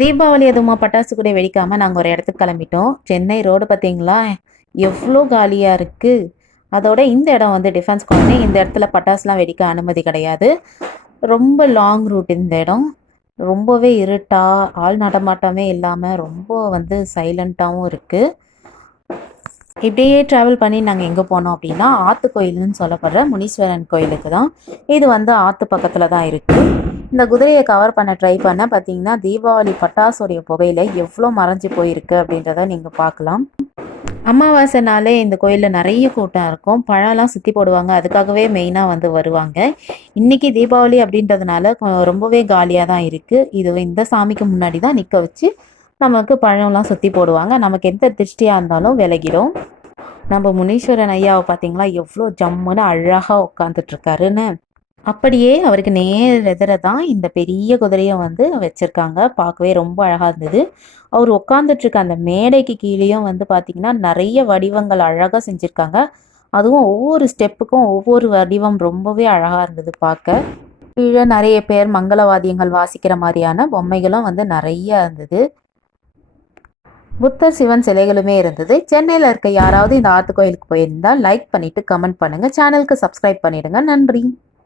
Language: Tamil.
தீபாவளி எதுவுமா பட்டாசு கூட வெடிக்காமல் நாங்கள் ஒரு இடத்துக்கு கிளம்பிட்டோம். சென்னை ரோடு பார்த்தீங்களா எவ்வளோ காலியாக இருக்குது. அதோட இந்த இடம் வந்து டிஃபென்ஸ் காலனி. இந்த இடத்துல பட்டாசுலாம் வெடிக்க அனுமதி கிடையாது. ரொம்ப லாங் ரூட் இந்த இடம். ரொம்பவே இருட்டா, ஆள் நடமாட்டமே இல்லாமல் ரொம்ப வந்து சைலண்ட்டாகவும் இருக்குது. இப்படியே ட்ராவல் பண்ணி நாங்கள் எங்கே போனோம் அப்படின்னா ஆற்று கோயில்னு சொல்லப்படுற முனீஸ்வரன் கோயிலுக்கு தான். இது வந்து ஆற்று பக்கத்தில் தான் இருக்குது. இந்த குதிரையை கவர் பண்ண ட்ரை பண்ண பார்த்தீங்கன்னா தீபாவளி பட்டாசுடைய புகையில எவ்வளோ மறைஞ்சு போயிருக்கு அப்படின்றத நீங்கள் பார்க்கலாம். அமாவாசைனாலே இந்த கோயிலில் நிறைய கூட்டம் இருக்கும். பழம்லாம் சுற்றி போடுவாங்க. அதுக்காகவே மெயினாக வந்து வருவாங்க. இன்றைக்கி தீபாவளி அப்படின்றதுனால ரொம்பவே காலியாக தான் இருக்குது. இது இந்த சாமிக்கு முன்னாடி தான் நிற்க வச்சு நமக்கு பழம்லாம் சுற்றி போடுவாங்க. நமக்கு எந்த திருஷ்டியாக இருந்தாலும் விலகிடும். நம்ம முனீஸ்வரன் ஐயாவை பார்த்தீங்களா எவ்வளோ ஜம்முன்னு அழகாக உட்காந்துட்ருக்காருன்னு. அப்படியே அவருக்கு நேர் எதிர தான் இந்த பெரிய குதிரையை வந்து வச்சுருக்காங்க. பார்க்கவே ரொம்ப அழகாக இருந்தது. அவர் உட்காந்துட்ருக்க அந்த மேடைக்கு கீழேயும் வந்து பார்த்திங்கன்னா நிறைய வடிவங்கள் அழகாக செஞ்சுருக்காங்க. அதுவும் ஒவ்வொரு ஸ்டெப்புக்கும் ஒவ்வொரு வடிவம் ரொம்பவே அழகாக இருந்தது பார்க்க. கீழே நிறைய பேர் மங்களவாத்தியங்கள் வாசிக்கிற மாதிரியான பொம்மைகளும் வந்து நிறைய இருந்தது. புத்தர் சிவன் சிலைகளுமே இருந்தது. சென்னையில் இருக்க யாராவது இந்த ஆற்று கோயிலுக்கு போயிருந்தால் லைக் பண்ணிவிட்டு கமெண்ட் பண்ணுங்கள். சேனலுக்கு சப்ஸ்கிரைப் பண்ணிவிடுங்க. நன்றி.